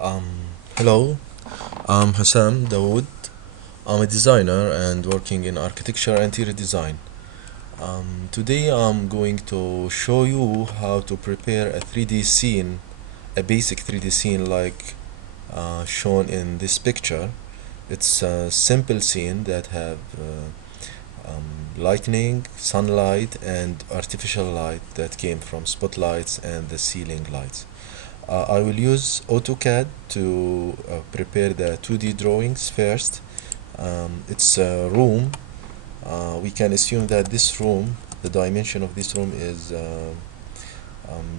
Um, Hello, I'm Hassam Dawood. I'm a designer and working in architecture and interior design. Today I'm going to show you how to prepare a 3D scene, a basic 3D scene like shown in this picture. It's a simple scene that have lightning, sunlight, and artificial light that came from spotlights and the ceiling lights. I will use AutoCAD to prepare the 2D drawings first. It's a room. We can assume that this room, the dimension of this room is,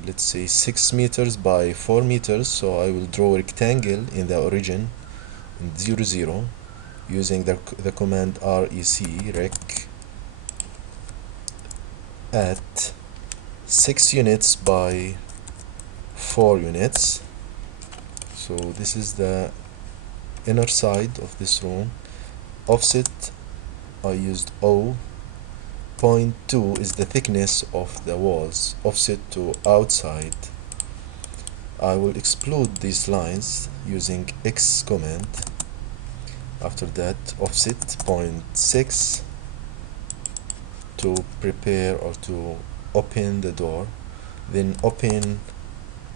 let's say, 6 meters by 4 meters. So I will draw a rectangle in the origin in 0, 0 using the command rec at 6 units by 4 units. So this is the inner side of this room. Offset, I used O. Point 2 is the thickness of the walls. Offset to outside. I will explode these lines using X command. After that, offset point 6 to prepare or to open the door. Then open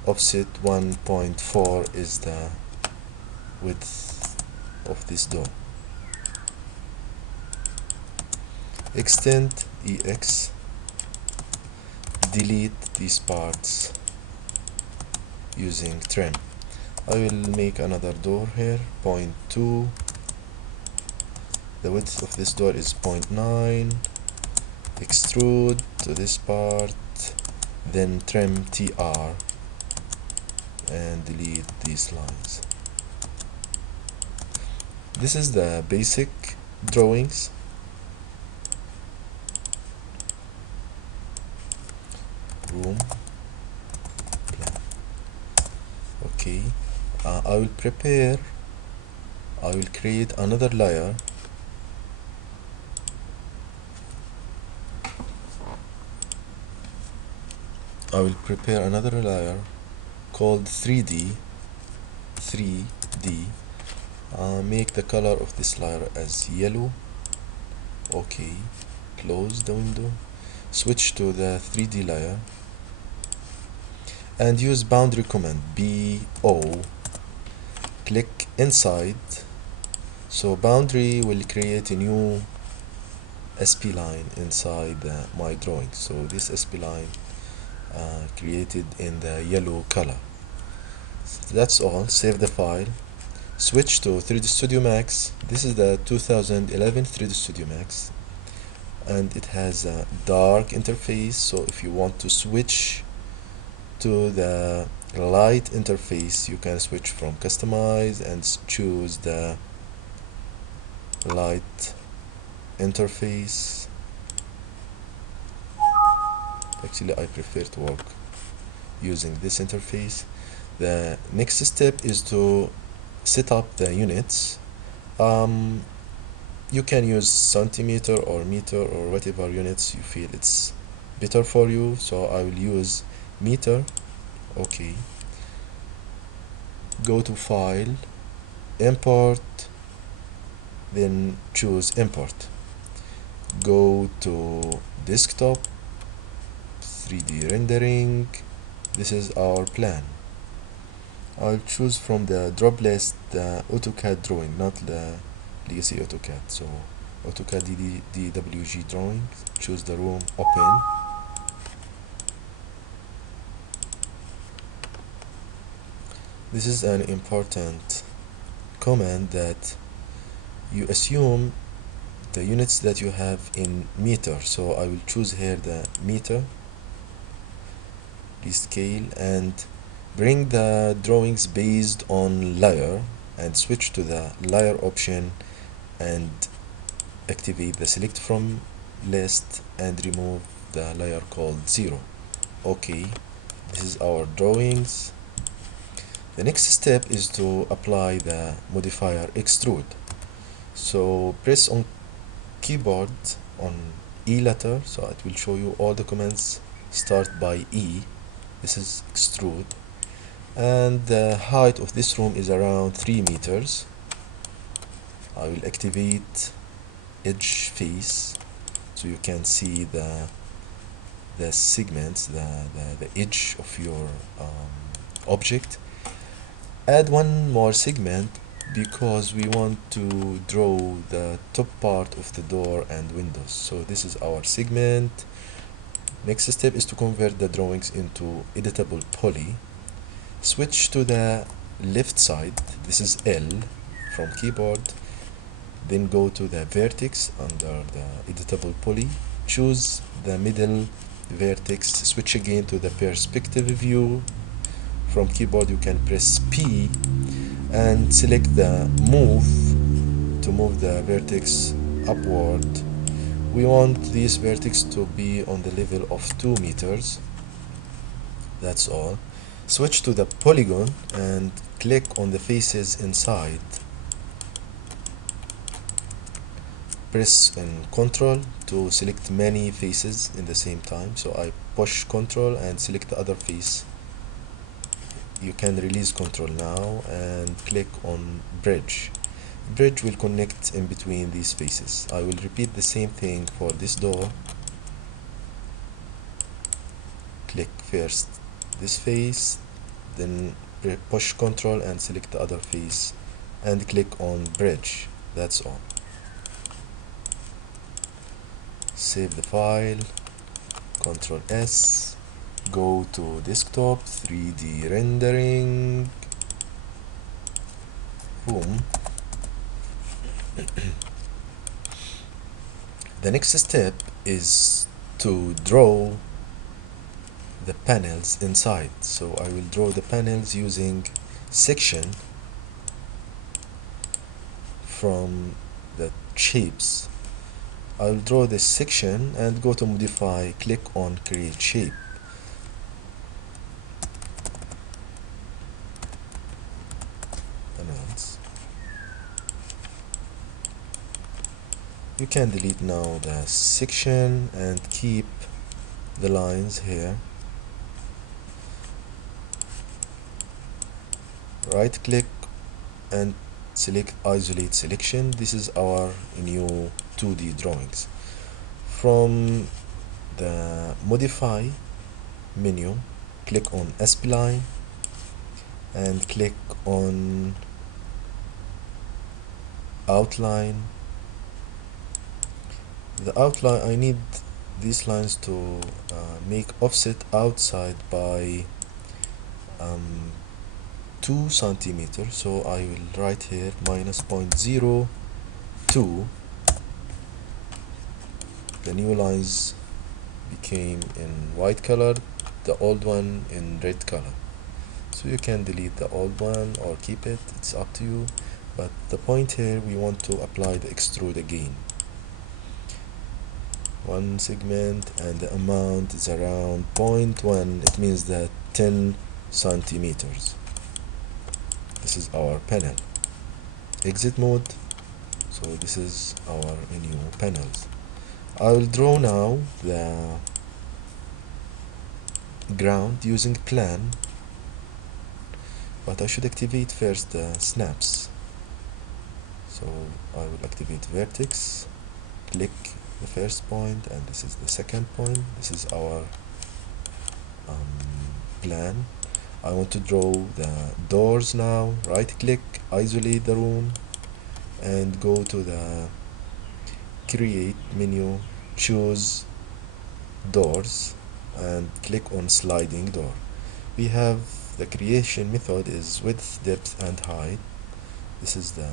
offset 1.4 is the width of this door. Extend EX, delete these parts using trim. I will make another door here, point 2. The width of this door is 0.9. Extrude to this part, then trim TR and delete these lines. This is the basic drawings. Room plan. Okay, I will create another layer. I will prepare another layer called 3D. Make the color of this layer as yellow. Okay, close the window. Switch to the 3D layer and use boundary command BO. Click inside. So boundary will create a new SP line inside my drawing. So this SP line created in the yellow color. That's all. Save the file. Switch to 3D Studio Max. This is the 2011 3D Studio Max, and it has a dark interface. So if you want to switch to the light interface, you can switch from customize and choose the light interface. Actually, I prefer to work using this interface. The next step is to set up the units. You can use centimeter or meter or whatever units you feel it's better for you. So I will use meter. Okay, go to file, import, then choose import. Go to desktop, 3D rendering. This is our plan. I'll choose from the drop list the AutoCAD drawing, not the legacy AutoCAD. So AutoCAD DWG drawing, choose the room, open. This is an important command that you assume the units that you have in meter. So I will choose here the meter, rescale, and bring the drawings based on layer and switch to the layer option and activate the select from list and remove the layer called 0. Okay, this is our drawings. The next step is to apply the modifier extrude. So press on keyboard on E letter, so it will show you all the commands start by E. This is extrude. and the height of this room is around 3 meters. I will activate edge face so you can see the segments, the edge of your object. Add one more segment because we want to draw the top part of the door and windows. So this is our segment. Next step is to convert the drawings into editable poly. Switch to the left side, this is L from keyboard, then go to the vertex under the editable poly, choose the middle vertex, switch again to the perspective view. From keyboard you can press P and select the move to move the vertex upward. We want this vertex to be on the level of 2 meters. That's all. Switch to the polygon and click on the faces inside. Press and Ctrl to select many faces in the same time. So I push Ctrl and select the other face. You can release Ctrl now and click on bridge. Bridge will connect in between these faces. I will repeat the same thing for this door. Click first this face, then push Ctrl and select the other face and click on bridge. That's all. Save the file, Ctrl S, go to desktop, 3D rendering, boom. The next step is to draw the panels inside. So I will draw the panels using section from the shapes. I will draw this section and go to modify, click on create shape. Panels. You can delete now the section and keep the lines here. Right click and select isolate selection. This is our new 2D drawings. From the modify menu, click on spline and click on outline. The outline, I need these lines to make offset outside by 2 centimeters. So I will write here minus 0.02. The new lines became in white color, the old one in red color. So you can delete the old one or keep it, it's up to you. But the point here, we want to apply the extrude again. One segment, and the amount is around 0.1. It means that 10 centimeters. This is our panel. Exit mode. So this is our new panels. I will draw now the ground using plan, but I should activate first the snaps. So I will activate vertex, click the first point, and this is the second point. This is our plan. I want to draw the doors now. Right click, isolate the room, and go to the create menu, choose doors and click on sliding door. We have the creation method is width, depth and height. This is the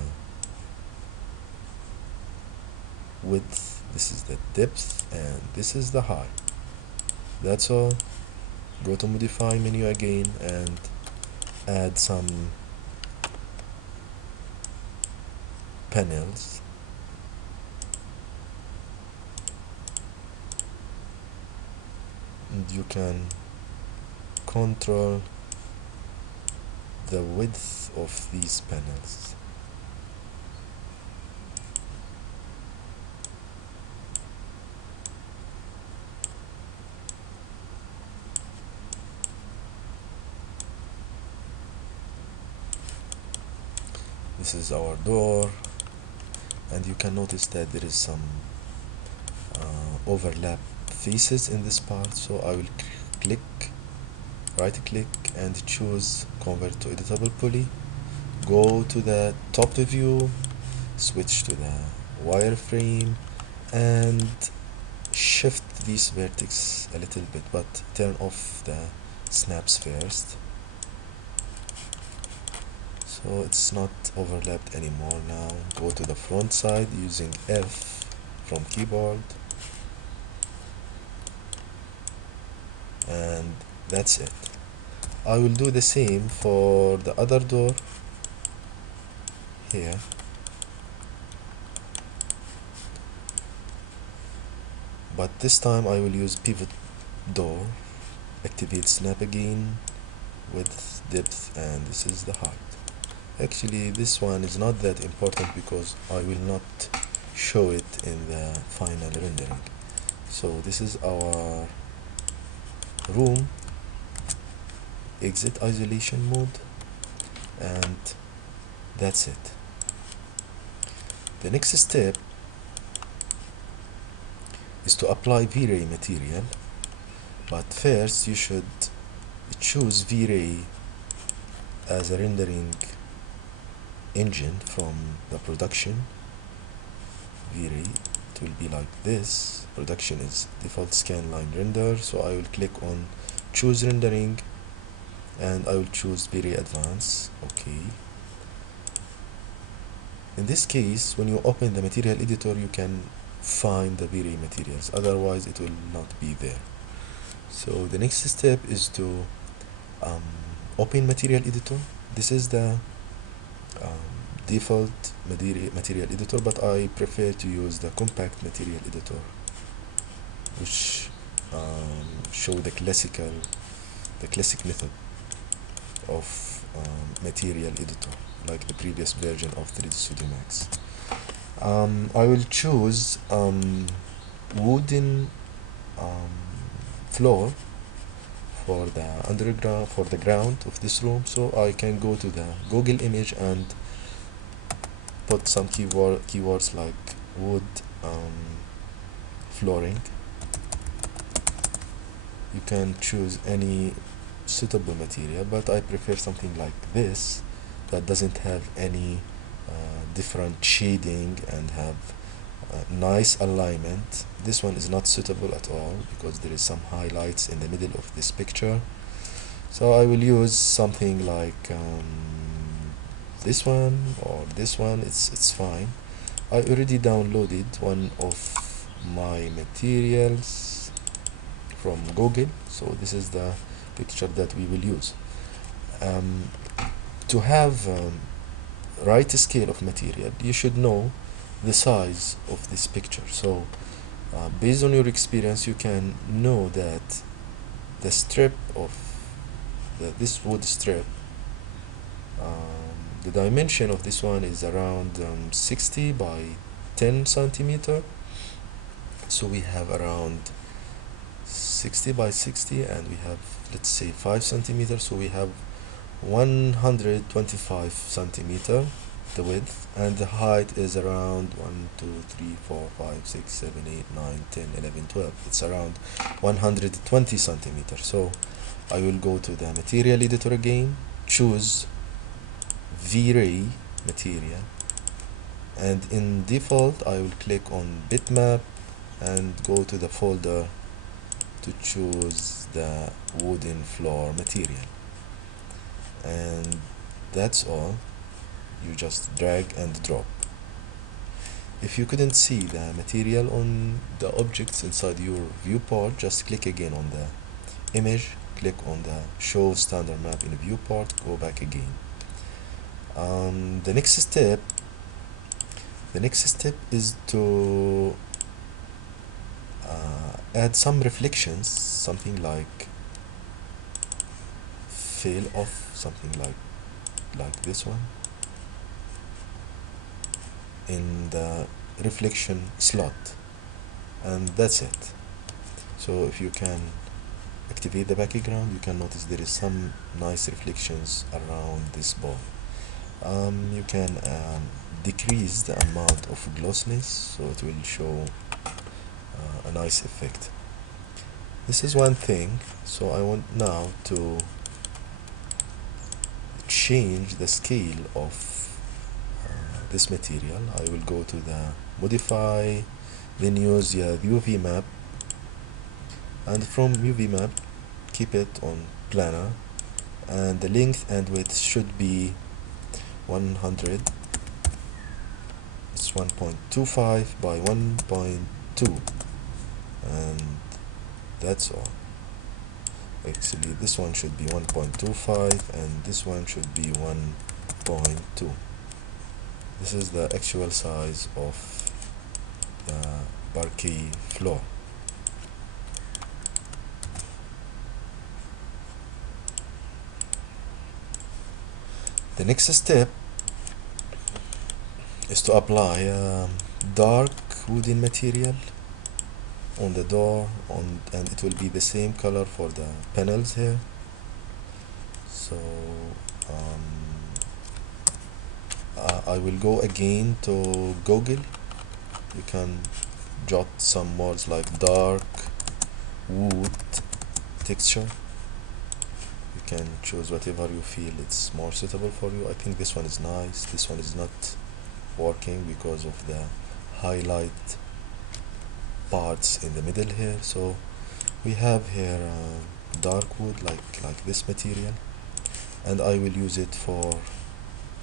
width, this is the depth, and this is the height. That's all. Go to modify menu again and add some panels. And you can control the width of these panels. This is our door, and you can notice that there is some overlap faces in this part, so I will click, right click, and choose convert to editable poly. Go to the top view, switch to the wireframe, and shift these vertex a little bit, but turn off the snaps first, so it's not overlapped anymore. Now go to the front side using F from keyboard, and that's it. I will do the same for the other door here. But this time I will use pivot door, activate snap again, width, depth, and this is the height. Actually this one is not that important because I will not show it in the final rendering. So this is our room, exit isolation mode, and that's it. The next step is to apply V-Ray material, but first you should choose V-Ray as a rendering engine from the production. V-Ray, it will be like this. Production is default scanline render, so I will click on choose rendering, and I will choose V-Ray advanced. Okay. In this case, when you open the material editor, you can find the V-Ray materials, otherwise it will not be there. So the next step is to open material editor. This is the default material editor, but I prefer to use the compact material editor, which show the classic method of material editor, like the previous version of 3D Studio Max. I will choose wooden floor for the underground, for the ground of this room, so I can go to the Google image and put some keywords like wood flooring. You can choose any suitable material, but I prefer something like this that doesn't have any different shading and have nice alignment. This one is not suitable at all because there is some highlights in the middle of this picture, so I will use something like this one or this one. It's fine. I already downloaded one of my materials from Google, so this is the picture that we will use. To have right scale of material, you should know the size of this picture. So based on your experience, you can know that the strip of this wood strip, the dimension of this one is around 60 by 10 centimeter. So we have around 60 by 60, and we have, let's say, 5 centimeters, so we have 125 centimeter the width, and the height is around 1 2 3 4 5 6 7 8 9 10 11 12. It's around 120 centimeters. So I will go to the material editor again, choose V-Ray material, and in default I will click on bitmap and go to the folder to choose the wooden floor material, and that's all. You just drag and drop. If you couldn't see the material on the objects inside your viewport, just click again on the image, click on the show standard map in viewport, go back again. The next step is to add some reflections, something like fail off, something like this one in the reflection slot, and that's it. So if you can activate the background, you can notice there is some nice reflections around this ball. You can decrease the amount of glossiness, so it will show a nice effect. This is one thing. So I want now to change the scale of this material. I will go to the modify, then use the UV map, and from UV map keep it on planar, and the length and width should be 100. It's 1.25 by 1.2, and that's all. Actually, this one should be 1.25 and this one should be 1.2. This is the actual size of the parquet floor. The next step is to apply dark wooden material on the door, and it will be the same color for the panels here. So I will go again to Google. You can jot some words like dark wood texture. You can choose whatever you feel it's more suitable for you. I think this one is nice. This one is not working because of the highlight parts in the middle here. So we have here dark wood like this material, and I will use it for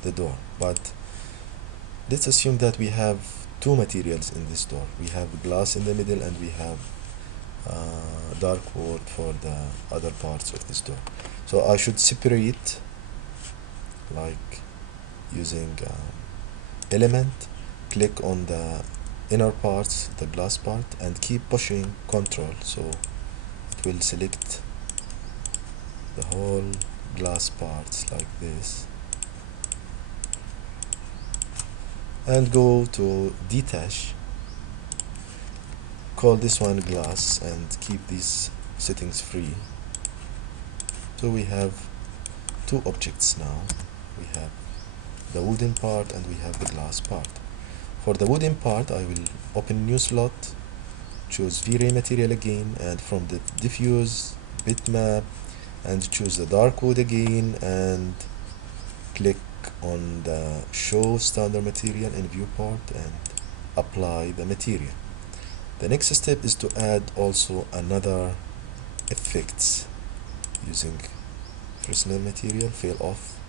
the door. But let's assume that we have two materials in this door. We have glass in the middle and we have dark wood for the other parts of this door. So I should separate, like using element, click on the inner parts, the glass part, and keep pushing Control, so it will select the whole glass parts like this, and go to detach, call this one glass, and keep these settings free. So we have two objects now. We have the wooden part and we have the glass part. For the wooden part, I will open new slot, choose V-Ray material again, and from the diffuse bitmap, and choose the dark wood again, and click on the show standard material in viewport and apply the material. The next step is to add also another effects using Fresnel material, fail off,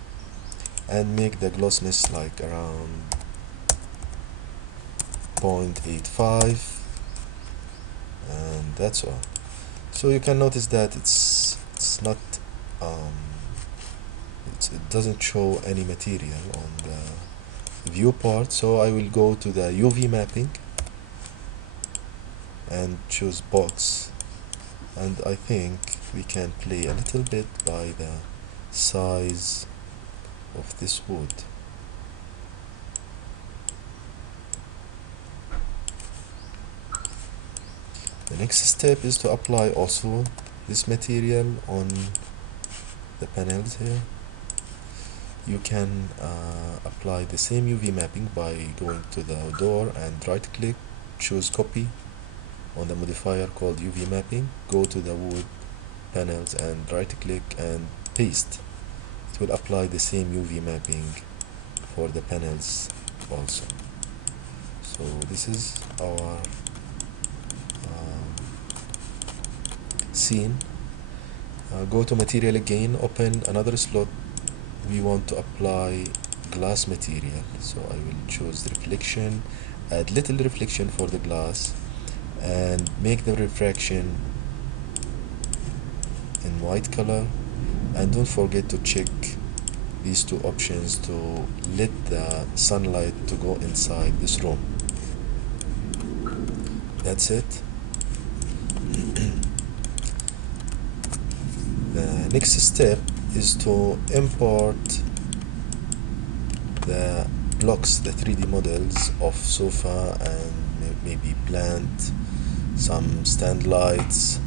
and make the glossiness like around 0.85, and that's all. So you can notice that it's not it doesn't show any material on the viewport. So I will go to the UV mapping and choose box, and I think we can play a little bit by the size of this wood. The next step is to apply also this material on the panels here. You can apply the same UV mapping by going to the door and right click, choose copy on the modifier called UV mapping, go to the wood panels and right click and paste. It will apply the same UV mapping for the panels also. So this is our scene. Go to material again, open another slot. We want to apply glass material, so I will choose reflection, add little reflection for the glass, and make the refraction in white color, and don't forget to check these two options to let the sunlight to go inside this room. That's it. The next step is to import the blocks, the 3D models of sofa and maybe plant, some stand lights.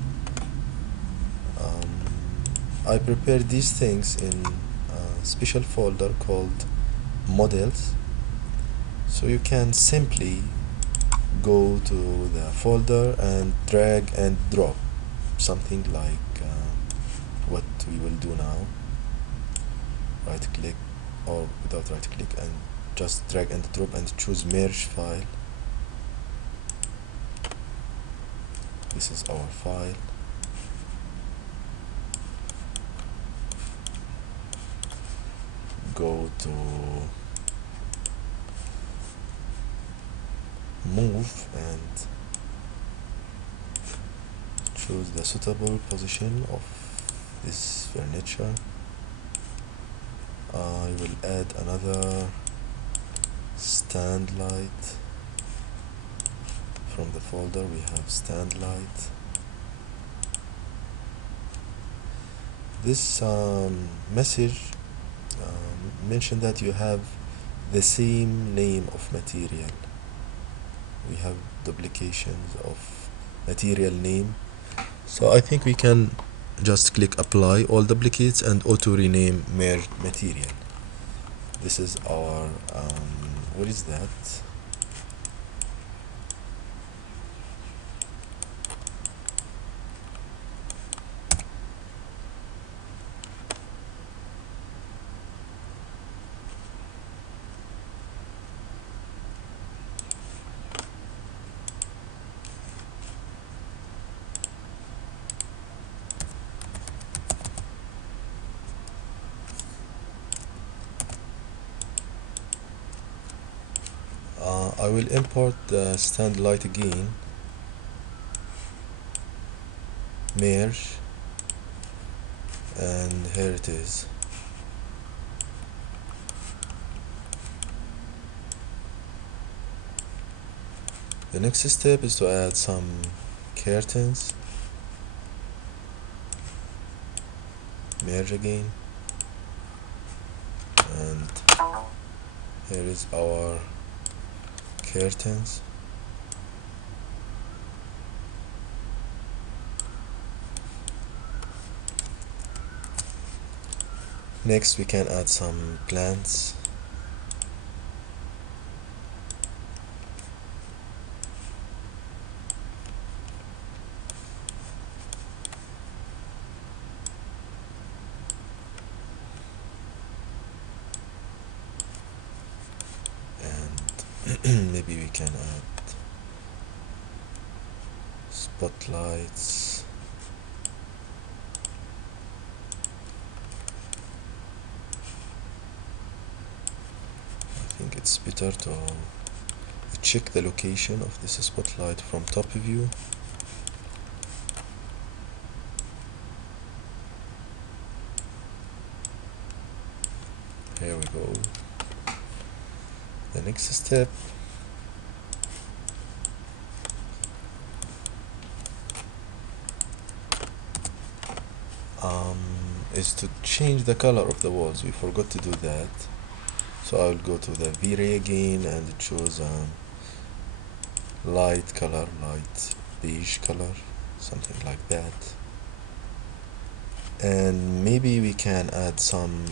I prepared these things in a special folder called models, so you can simply go to the folder and drag and drop something like what we will do now. Right click, or without right click, and just drag and drop and choose merge file. This is our file. Go to move and choose the suitable position of this furniture. I will add another stand light. From the folder we have stand light. This message mentioned that you have the same name of material. We have duplications of material name, so I think we can just click apply all duplicates and auto rename merged material. This is our what is that? I will import the stand light again, merge, and here it is. The next step is to add some curtains. Merge again, and here is our curtains. Next we can add some plants. And maybe we can add spotlights. I think it's better to check the location of this spotlight from top view. Here we go. The next step is to change the color of the walls. We forgot to do that, so I will go to the V-Ray again and choose light color, light beige color, something like that. And maybe we can add some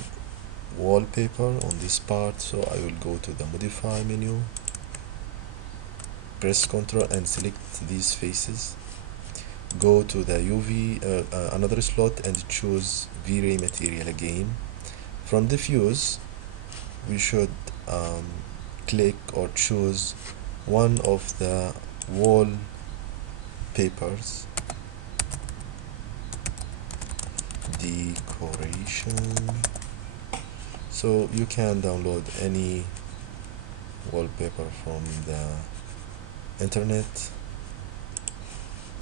wallpaper on this part, so I will go to the modify menu, press Ctrl and select these faces, go to the UV another slot and choose V-Ray material again. From diffuse we should click or choose one of the wall papers, decoration. So you can download any wallpaper from the internet,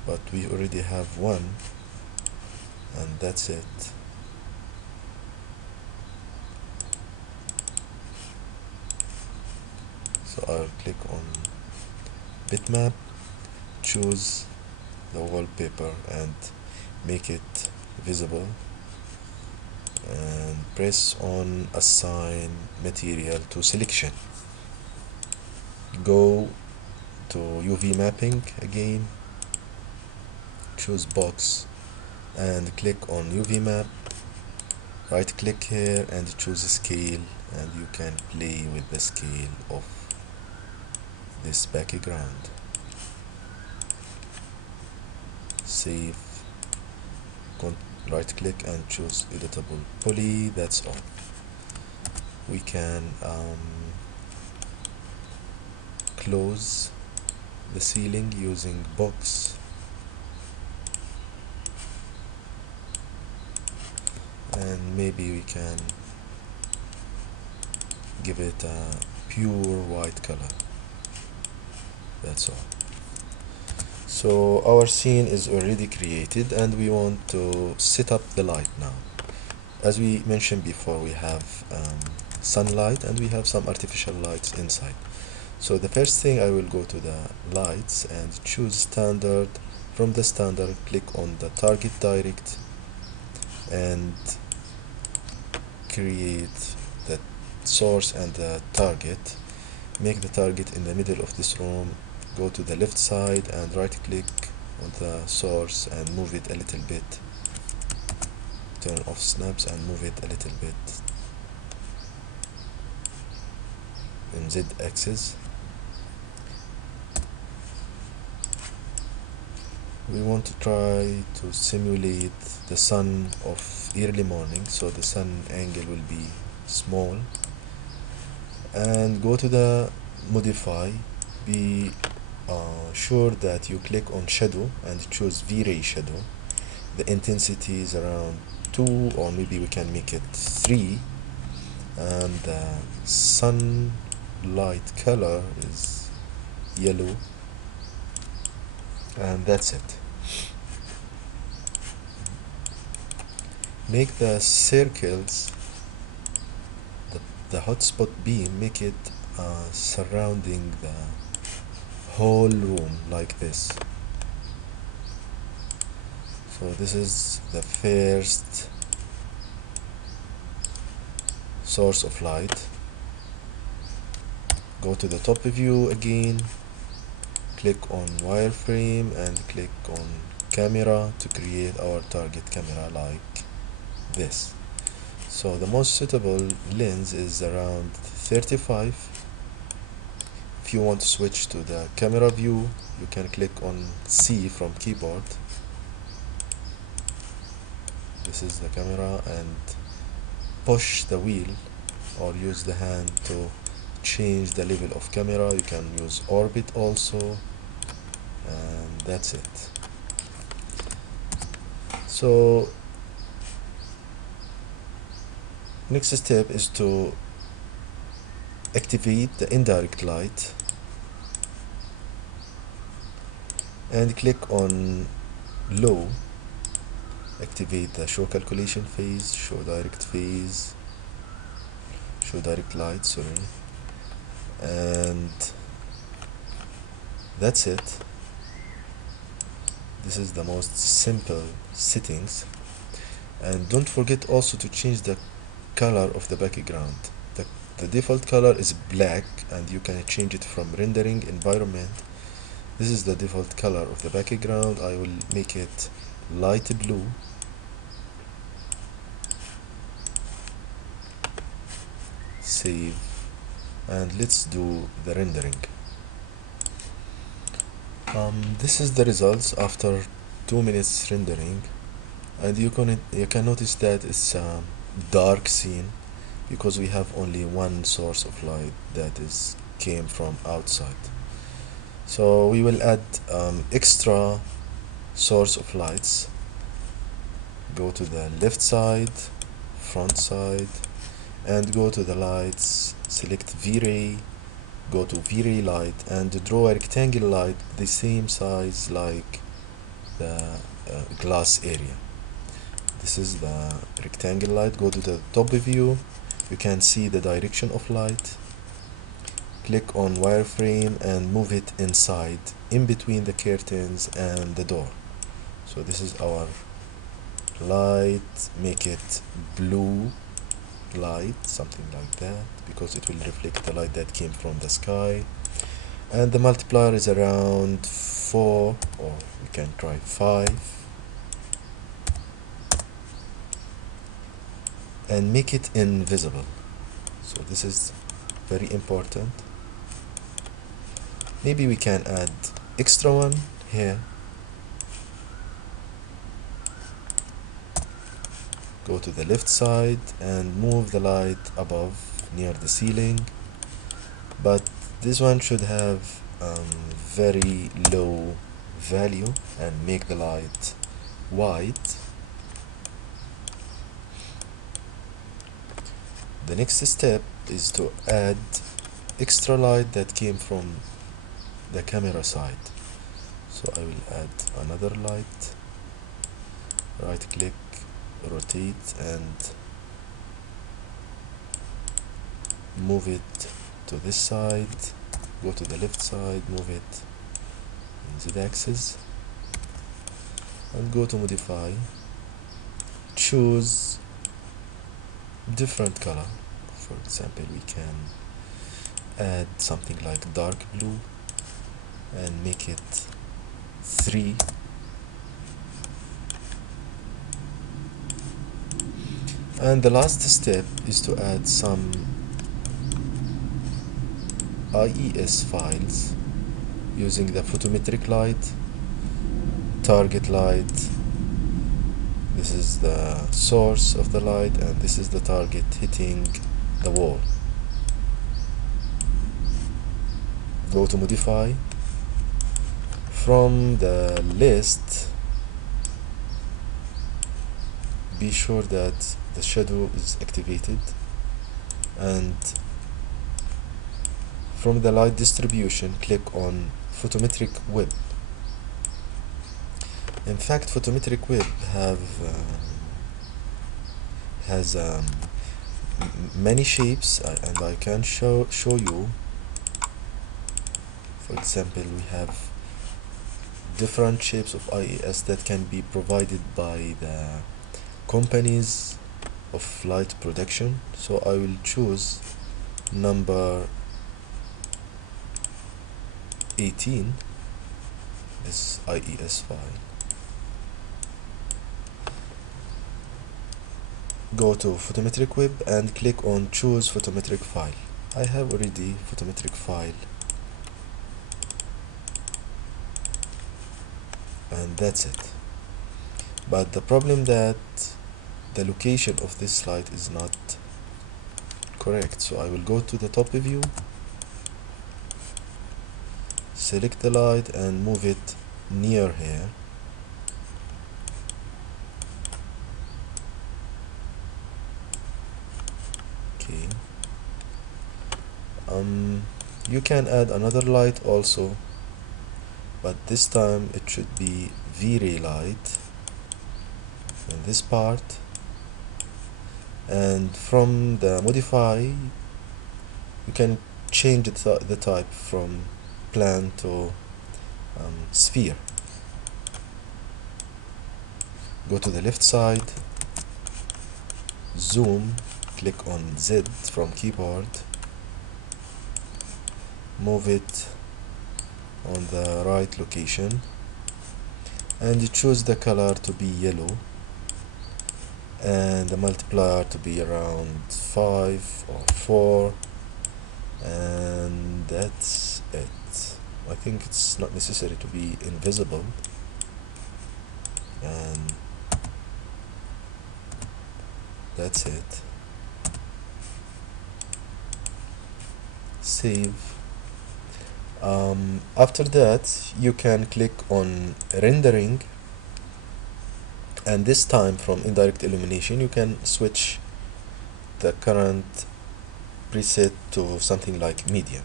but we already have one, and that's it. So I'll click on bitmap, choose the wallpaper and make it visible, and press on assign material to selection. Go to UV mapping again, choose box and click on UV map, right click here and choose scale and you can play with the scale of this background. Save, right click and choose editable poly. That's all. We can close the ceiling using box, and maybe we can give it a pure white color. That's all. So our scene is already created and we want to set up the light now. As we mentioned before, we have sunlight and we have some artificial lights inside. So the first thing, I will go to the lights and choose standard. From the standard, click on the target direct and create the source and the target. Make the target in the middle of this room. Go to the left side and right click on the source and move it a little bit. Turn off snaps and move it a little bit in Z axis. We want to try to simulate the sun of early morning, so the sun angle will be small. And go to the modify. Be sure that you click on shadow and choose V-Ray shadow. The intensity is around 2, or maybe we can make it 3, and the sunlight color is yellow, and that's it. Make the circles, the hotspot beam, make it surrounding the whole room like this. So this is the first source of light. Go to the top view again, click on wireframe and click on camera to create our target camera like this. So the most suitable lens is around 35. If you want to switch to the camera view, you can click on C from keyboard. This is the camera, and push the wheel or use the hand to change the level of camera. You can use orbit also, and that's it. So next step is to activate the indirect light and click on low. Activate the show calculation phase, show direct phase, show direct light, sorry, and that's it. This is the most simple settings. And don't forget also to change the color of the background. The default color is black, and you can change it from rendering environment. This is the default color of the background. I will make it light blue. Save, and let's do the rendering. This is the results after 2 minutes rendering, and you can notice that it's a dark scene because we have only one source of light that is came from outside. So we will add extra source of lights. Go to the left side, front side, and go to the lights, select V-Ray, go to V-Ray light and draw a rectangle light the same size like the glass area. This is the rectangle light. Go to the top view. You can see the direction of light. Click on wireframe and move it inside, in between the curtains and the door. So this is our light. Make it blue light, something like that, because it will reflect the light that came from the sky. And the multiplier is around 4, or we can try 5, and make it invisible. So this is very important. Maybe we can add extra one here. Go to the left side and move the light above near the ceiling, but this one should have very low value and make the light white. The next step is to add extra light that came from the camera side. So I will add another light, right click, rotate and move it to this side, go to the left side, move it in Z-axis and go to modify, choose different color. For example, we can add something like dark blue and make it 3. And the last step is to add some IES files using the photometric light, target light. This is the source of the light and this is the target hitting the wall. Go to modify. From the list, be sure that the shadow is activated, and from the light distribution click on photometric web. In fact, photometric web has many shapes, and I can show you. For example, we have different shapes of IES that can be provided by the companies of light production. So I will choose number 18, this IES file. Go to photometric web and click on choose photometric file. I have already photometric file, and that's it. But the problem that the location of this light is not correct, so I will go to the top view, select the light and move it near here. Okay. You can add another light also, but this time it should be V-ray light in this part, and from the modify you can change the type from plan to sphere. Go to the left side, zoom, click on Z from keyboard, move it on the right location and choose the color to be yellow and the multiplier to be around 5 or 4, and that's it. I think it's not necessary to be invisible, and that's it. Save. After that you can click on rendering, and this time from indirect illumination you can switch the current preset to something like medium.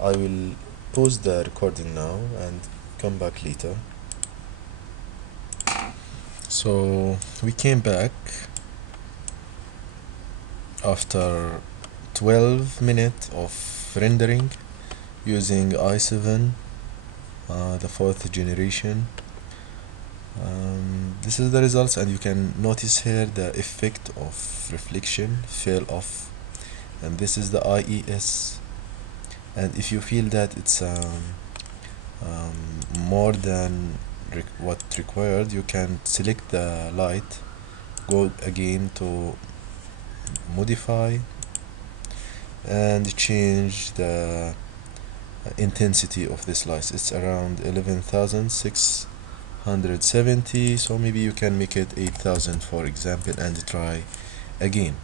I will pause the recording now and come back later. So we came back after 12 minutes of rendering using i7, the 4th generation. This is the results, and you can notice here the effect of reflection fell off, and this is the IES. And if you feel that it's more than what required, you can select the light, go again to modify, and change the intensity of this light. It's around 11,670, so maybe you can make it 8,000 for example, and try again.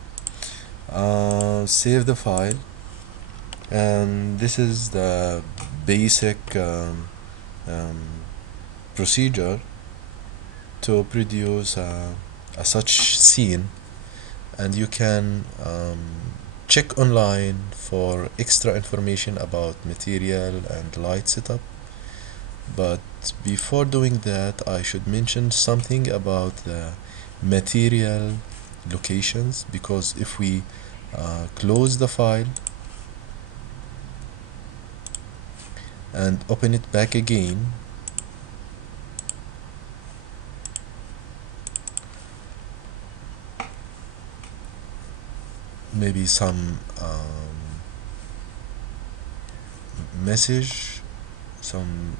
Save the file, and this is the basic um, procedure to produce a such scene, and you can check online for extra information about material and light setup. But before doing that, I should mention something about the material locations, because if we close the file and open it back again, maybe some message, some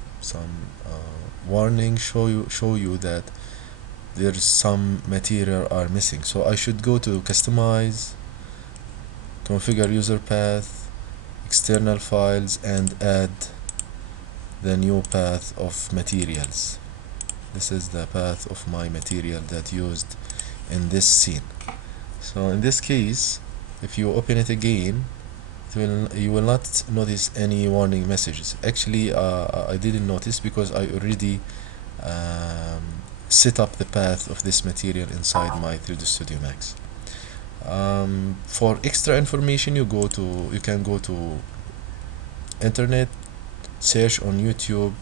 warning show you that there's some material are missing. So I should go to customize, configure user path, external files, and add the new path of materials. This is the path of my material that used in this scene. So in this case, if you open it again, you will not notice any warning messages. Actually, I didn't notice because I already um, set up the path of this material inside my 3D Studio Max. For extra information, you can go to internet, search on YouTube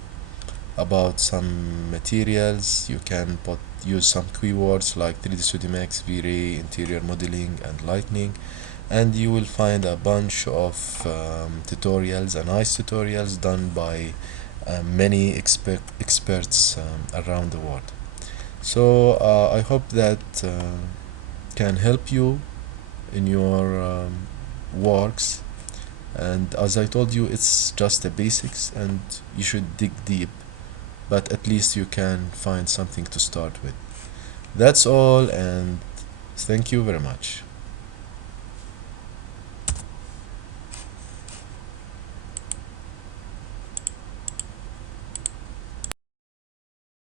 about some materials. You can use some keywords like 3D Studio Max, Vray, interior modeling, and lighting, and you will find a bunch of tutorials and nice tutorials done by many experts around the world. So I hope that can help you in your works, and as I told you, it's just the basics and you should dig deep, but at least you can find something to start with. That's all, and thank you very much.